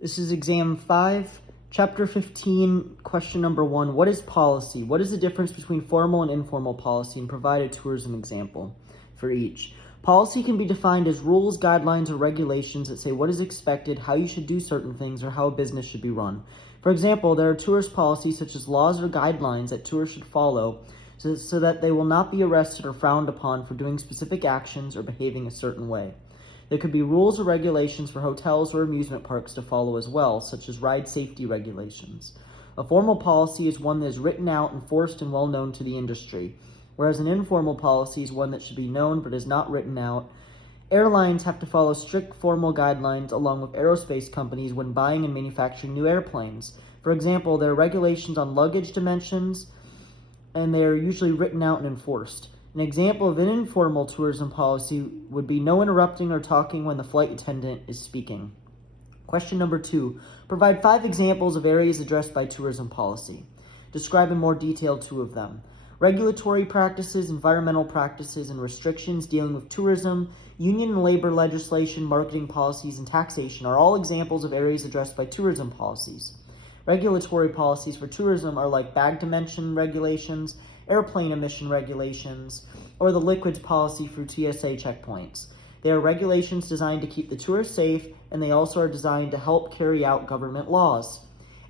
This is exam 5, chapter 15, question number 1. What is policy? What is the difference between formal and informal policy? And provide a tourism example for each. Policy can be defined as rules, guidelines, or regulations that say what is expected, how you should do certain things, or how a business should be run. For example, there are tourist policies such as laws or guidelines that tourists should follow so that they will not be arrested or frowned upon for doing specific actions or behaving a certain way. There could be rules or regulations for hotels or amusement parks to follow as well, such as ride safety regulations. A formal policy is one that is written out, enforced, and well known to the industry, whereas an informal policy is one that should be known but is not written out. Airlines have to follow strict formal guidelines along with aerospace companies when buying and manufacturing new airplanes. For example, there are regulations on luggage dimensions, and they are usually written out and enforced. An example of an informal tourism policy would be no interrupting or talking when the flight attendant is speaking. Question number 2. Provide 5 examples of areas addressed by tourism policy. Describe in more detail 2 of them. Regulatory practices, environmental practices, and restrictions dealing with tourism, union and labor legislation, marketing policies, and taxation are all examples of areas addressed by tourism policies. Regulatory policies for tourism are like bag dimension regulations, airplane emission regulations, or the liquids policy for TSA checkpoints. They are regulations designed to keep the tourists safe, and they also are designed to help carry out government laws.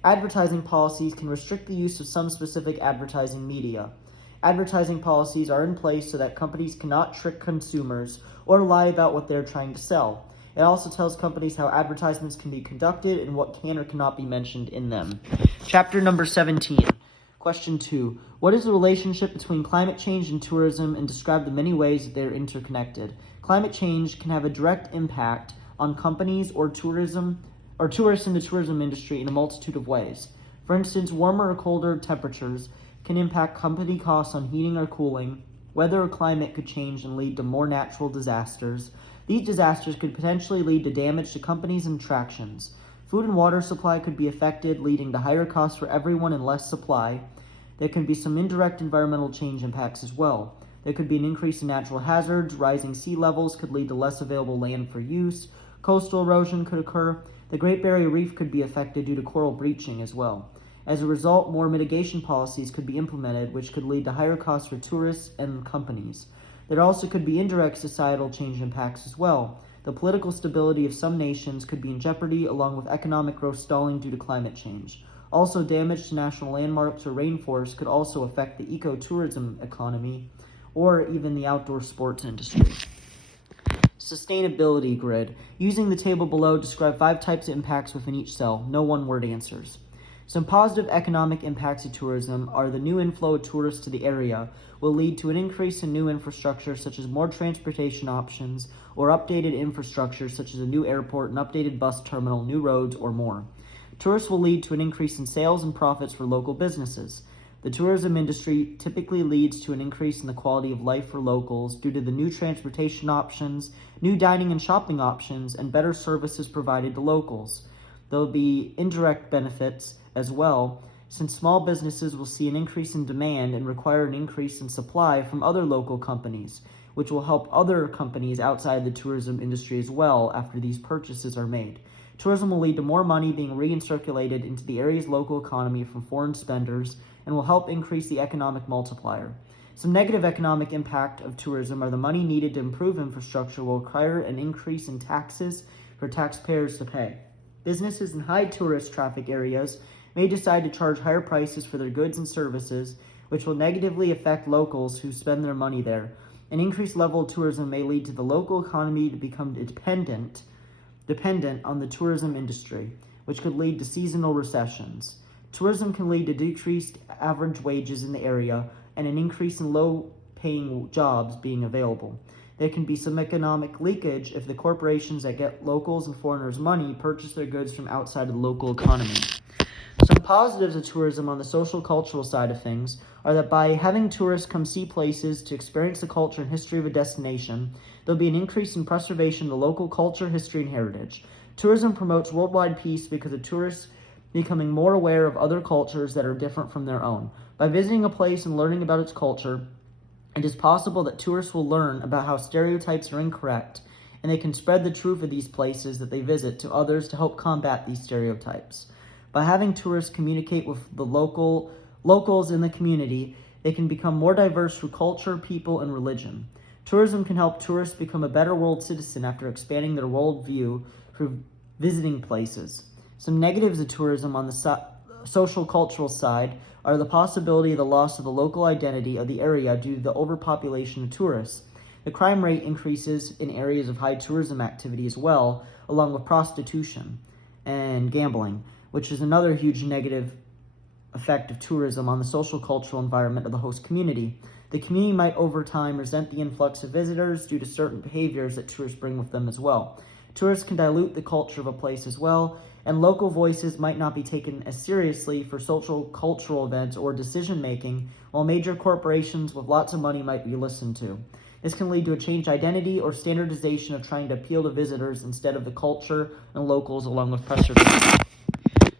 Advertising policies can restrict the use of some specific advertising media. Advertising policies are in place so that companies cannot trick consumers or lie about what they're trying to sell. It also tells companies how advertisements can be conducted and what can or cannot be mentioned in them. Chapter number 17. Question 2. What is the relationship between climate change and tourism, and describe the many ways that they are interconnected? Climate change can have a direct impact on companies or tourists in the tourism industry in a multitude of ways. For instance, warmer or colder temperatures can impact company costs on heating or cooling. Weather or climate could change and lead to more natural disasters. These disasters could potentially lead to damage to companies and attractions. Food and water supply could be affected, leading to higher costs for everyone and less supply. There can be some indirect environmental change impacts as well. There could be an increase in natural hazards. Rising sea levels could lead to less available land for use. Coastal erosion could occur. The Great Barrier Reef could be affected due to coral bleaching as well. As a result, more mitigation policies could be implemented, which could lead to higher costs for tourists and companies. There also could be indirect societal change impacts as well. The political stability of some nations could be in jeopardy, along with economic growth stalling due to climate change. Also, damage to national landmarks or rainforests could also affect the ecotourism economy or even the outdoor sports industry. Sustainability grid. Using the table below, describe 5 types of impacts within each cell. No one-word answers. Some positive economic impacts of tourism are the new inflow of tourists to the area will lead to an increase in new infrastructure such as more transportation options or updated infrastructure such as a new airport, an updated bus terminal, new roads, or more. Tourists will lead to an increase in sales and profits for local businesses. The tourism industry typically leads to an increase in the quality of life for locals due to the new transportation options, new dining and shopping options, and better services provided to locals. There will be indirect benefits as well, since small businesses will see an increase in demand and require an increase in supply from other local companies, which will help other companies outside the tourism industry as well after these purchases are made. Tourism will lead to more money being recirculated into the area's local economy from foreign spenders and will help increase the economic multiplier. Some negative economic impact of tourism are the money needed to improve infrastructure will require an increase in taxes for taxpayers to pay. Businesses in high tourist traffic areas may decide to charge higher prices for their goods and services, which will negatively affect locals who spend their money there. An increased level of tourism may lead to the local economy to become dependent on the tourism industry, which could lead to seasonal recessions. Tourism can lead to decreased average wages in the area and an increase in low-paying jobs being available. There can be some economic leakage if the corporations that get locals and foreigners money purchase their goods from outside of the local economy. Some positives of tourism on the social cultural side of things are that by having tourists come see places to experience the culture and history of a destination, there'll be an increase in preservation of the local culture, history, and heritage. Tourism promotes worldwide peace because of tourists becoming more aware of other cultures that are different from their own. By visiting a place and learning about its culture, it is possible that tourists will learn about how stereotypes are incorrect and they can spread the truth of these places that they visit to others to help combat these stereotypes. By having tourists communicate with the locals in the community, they can become more diverse through culture, people, and religion. Tourism can help tourists become a better world citizen after expanding their worldview through visiting places. Some negatives of tourism on the social cultural side are the possibility of the loss of the local identity of the area due to the overpopulation of tourists. The crime rate increases in areas of high tourism activity as well, along with prostitution and gambling, which is another huge negative effect of tourism on the social cultural environment of the host community. The community might over time resent the influx of visitors due to certain behaviors that tourists bring with them as well. Tourists can dilute the culture of a place as well, and local voices might not be taken as seriously for social cultural events or decision making, while major corporations with lots of money might be listened to. This can lead to a changed identity or standardization of trying to appeal to visitors instead of the culture and locals, along with preservation.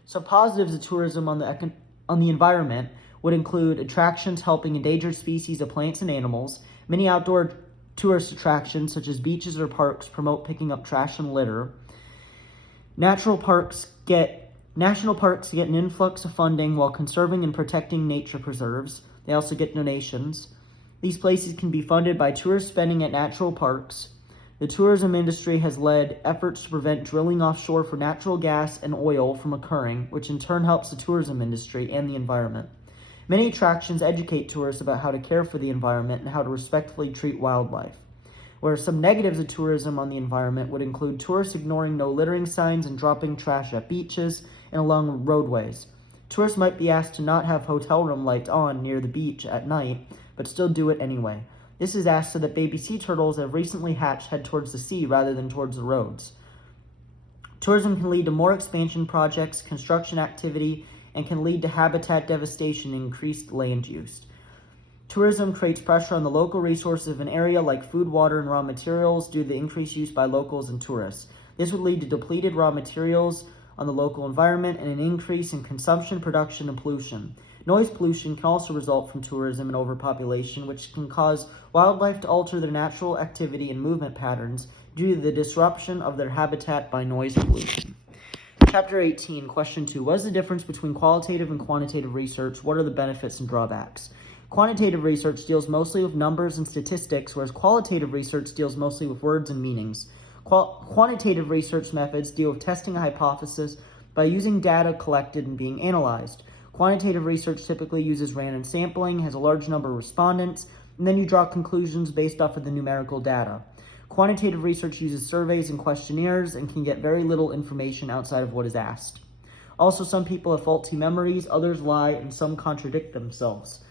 Some positives of tourism on the environment would include attractions helping endangered species of plants and animals. Many outdoor tourist attractions, such as beaches or parks, promote picking up trash and litter. National parks get an influx of funding while conserving and protecting nature preserves. They also get donations. These places can be funded by tourist spending at natural parks. The tourism industry has led efforts to prevent drilling offshore for natural gas and oil from occurring, which in turn helps the tourism industry and the environment. Many attractions educate tourists about how to care for the environment and how to respectfully treat wildlife. Whereas some negatives of tourism on the environment would include tourists ignoring no littering signs and dropping trash at beaches and along roadways. Tourists might be asked to not have hotel room lights on near the beach at night, but still do it anyway. This is asked so that baby sea turtles that have recently hatched head towards the sea rather than towards the roads. Tourism can lead to more expansion projects, construction activity, and can lead to habitat devastation and increased land use. Tourism creates pressure on the local resources of an area like food, water, and raw materials due to the increased use by locals and tourists. This would lead to depleted raw materials on the local environment and an increase in consumption, production, and pollution. Noise pollution can also result from tourism and overpopulation, which can cause wildlife to alter their natural activity and movement patterns due to the disruption of their habitat by noise pollution. Chapter 18, Question 2. What is the difference between qualitative and quantitative research? What are the benefits and drawbacks? Quantitative research deals mostly with numbers and statistics, whereas qualitative research deals mostly with words and meanings. Quantitative research methods deal with testing a hypothesis by using data collected and being analyzed. Quantitative research typically uses random sampling, has a large number of respondents, and then you draw conclusions based off of the numerical data. Quantitative research uses surveys and questionnaires and can get very little information outside of what is asked. Also, some people have faulty memories, others lie, and some contradict themselves.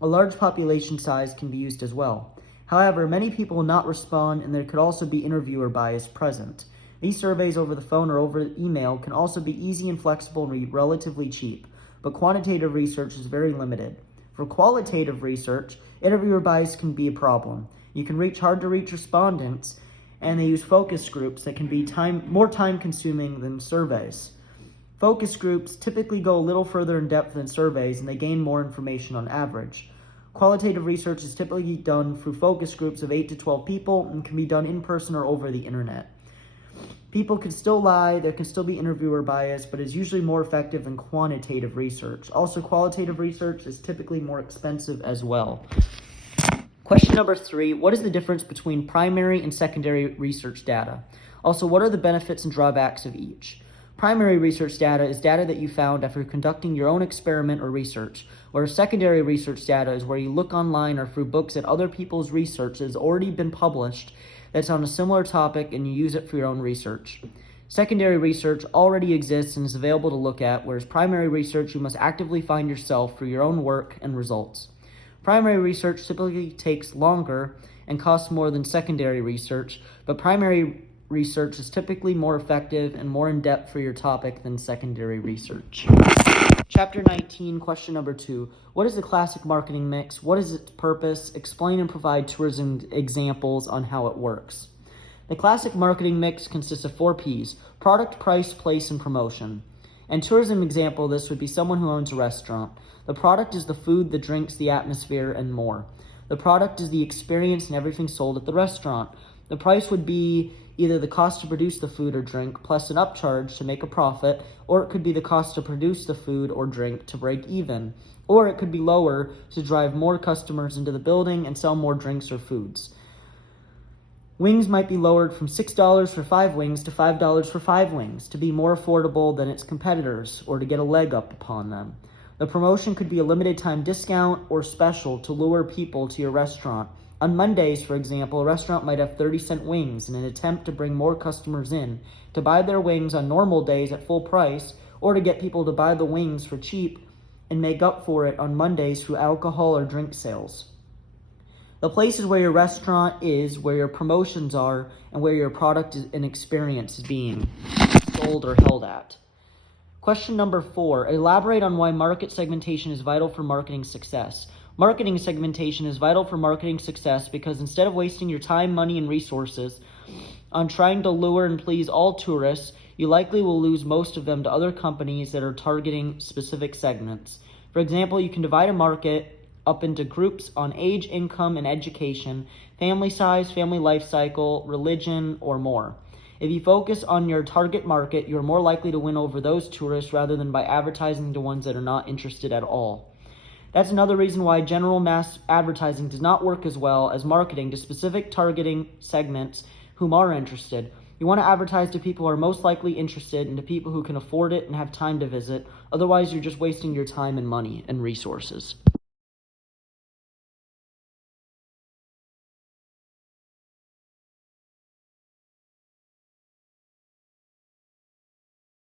A large population size can be used as well. However, many people will not respond, and there could also be interviewer bias present. These surveys over the phone or over email can also be easy and flexible and be relatively cheap, but quantitative research is very limited. For qualitative research, interviewer bias can be a problem. You can reach hard-to-reach respondents, and they use focus groups that can be more time-consuming than surveys. Focus groups typically go a little further in depth than surveys, and they gain more information on average. Qualitative research is typically done through focus groups of 8 to 12 people and can be done in person or over the internet. People can still lie, there can still be interviewer bias, but is usually more effective than quantitative research. Also, qualitative research is typically more expensive as well. Question number 3, what is the difference between primary and secondary research data? Also, what are the benefits and drawbacks of each? Primary research data is data that you found after conducting your own experiment or research, whereas secondary research data is where you look online or through books at other people's research that has already been published that's on a similar topic and you use it for your own research. Secondary research already exists and is available to look at, whereas primary research you must actively find yourself through your own work and results. Primary research typically takes longer and costs more than secondary research, but primary research is typically more effective and more in-depth for your topic than secondary research. Chapter 19, question number 2. What is the classic marketing mix? What is its purpose? Explain and provide tourism examples on how it works. The classic marketing mix consists of 4 P's: product, price, place, and promotion. And tourism example of this would be someone who owns a restaurant. The product is the food, the drinks, the atmosphere, and more. The product is the experience and everything sold at the restaurant. The price would be either the cost to produce the food or drink plus an upcharge to make a profit, or it could be the cost to produce the food or drink to break even, or it could be lower to drive more customers into the building and sell more drinks or foods. Wings might be lowered from $6 for 5 wings to $5 for 5 wings to be more affordable than its competitors or to get a leg up upon them. The promotion could be a limited time discount or special to lure people to your restaurant. On Mondays, for example, a restaurant might have 30-cent wings in an attempt to bring more customers in to buy their wings on normal days at full price, or to get people to buy the wings for cheap and make up for it on Mondays through alcohol or drink sales. The places where your restaurant is, where your promotions are, and where your product and experience is being sold or held at. Question number 4. Elaborate on why market segmentation is vital for marketing success. Marketing segmentation is vital for marketing success because instead of wasting your time, money, and resources on trying to lure and please all tourists, you likely will lose most of them to other companies that are targeting specific segments. For example, you can divide a market up into groups on age, income, and education, family size, family life cycle, religion, or more. If you focus on your target market, you're more likely to win over those tourists rather than by advertising to ones that are not interested at all. That's another reason why general mass advertising does not work as well as marketing to specific targeting segments whom are interested. You want to advertise to people who are most likely interested and to people who can afford it and have time to visit. Otherwise, you're just wasting your time and money and resources.